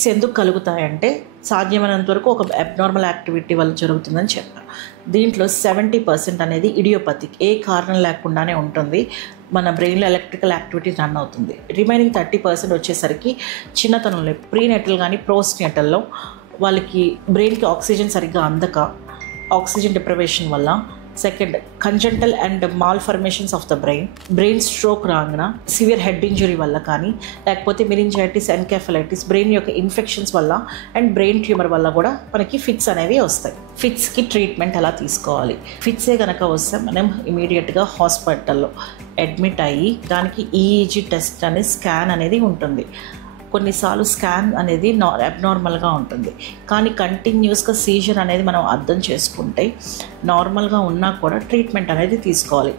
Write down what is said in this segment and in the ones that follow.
Fits ఎందుకు కలుగుతాయంటే సాధ్యమైనంత వరకు ఒక అబ్నార్మల్ యాక్టివిటీ వల్ల జరుగుతుందని చెప్పాను. దీంట్లో 70% అనేది ఇడియోపతిక్, ఏ కారణం లేకుండానే ఉంటుంది. మన బ్రెయిన్లో ఎలక్ట్రికల్ యాక్టివిటీ రన్ అవుతుంది. రిమైనింగ్ 30% వచ్చేసరికి చిన్నతనంలో ప్రీనేటల్ కానీ పోస్ట్నేటల్లో వాళ్ళకి బ్రెయిన్కి ఆక్సిజన్ సరిగ్గా అందక, ఆక్సిజన్ డిప్రైవేషన్ వల్ల, second congenital and malformations of the brain stroke రాగాన, సివియర్ హెడ్ ఇంజరీ వల్ల కానీ, లేకపోతే మెనింజైటిస్, ఎన్కెఫలైటిస్, బ్రెయిన్ యొక్క ఇన్ఫెక్షన్స్ వల్ల అండ్ బ్రెయిన్ ట్యూమర్ వల్ల కూడా మనకి ఫిట్స్ అనేవి వస్తాయి. ఫిట్స్కి ట్రీట్మెంట్ ఎలా తీసుకోవాలి? ఫిట్సే కనుక వస్తే మనం ఇమీడియట్గా హాస్పిటల్లో అడ్మిట్ అయ్యి దానికి ఈఈజీ టెస్ట్ అనే స్కాన్ అనేది ఉంటుంది. కొన్నిసార్లు స్కాన్ అనేది అబ్నార్మల్గా ఉంటుంది, కానీ కంటిన్యూస్గా సీజర్ అనేది మనం అర్థం చేసుకుంటే నార్మల్గా ఉన్నా కూడా ట్రీట్మెంట్ అనేది తీసుకోవాలి.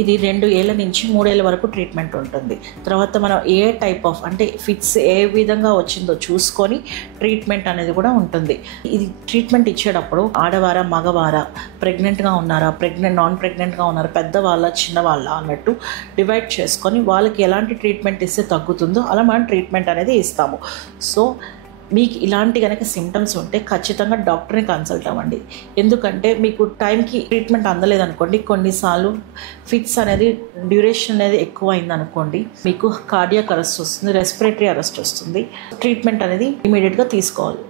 ఇది 2 ఏళ్ళ నుంచి 3 ఏళ్ళ వరకు ట్రీట్మెంట్ ఉంటుంది. తర్వాత మనం ఏ టైప్ ఆఫ్ అంటే ఫిట్స్ ఏ విధంగా వచ్చిందో చూసుకొని ట్రీట్మెంట్ అనేది కూడా ఉంటుంది. ఇది ట్రీట్మెంట్ ఇచ్చేటప్పుడు ఆడవారా, మగవారా, ప్రెగ్నెంట్గా ఉన్నారా, నాన్ ప్రెగ్నెంట్గా ఉన్నారా, పెద్దవాళ్ళ, చిన్నవాళ్ళ అన్నట్టు డివైడ్ చేసుకొని వాళ్ళకి ఎలాంటి ట్రీట్మెంట్ ఇస్తే తగ్గుతుందో అలా మనం ట్రీట్మెంట్ అనేది ఇస్తాము. సో మీకు ఇలాంటి కనుక సిమ్టమ్స్ ఉంటే ఖచ్చితంగా డాక్టర్ని కన్సల్ట్ అవ్వండి. ఎందుకంటే మీకు టైంకి ట్రీట్మెంట్ అందలేదనుకోండి, కొన్నిసార్లు ఫిట్స్ అనేది డ్యూరేషన్ అనేది ఎక్కువ అయిందనుకోండి, మీకు కార్డియాక్ అరెస్ట్ వస్తుంది, రెస్పిరేటరీ అరెస్ట్ వస్తుంది. ట్రీట్మెంట్ అనేది ఇమీడియట్గా తీసుకోవాలి.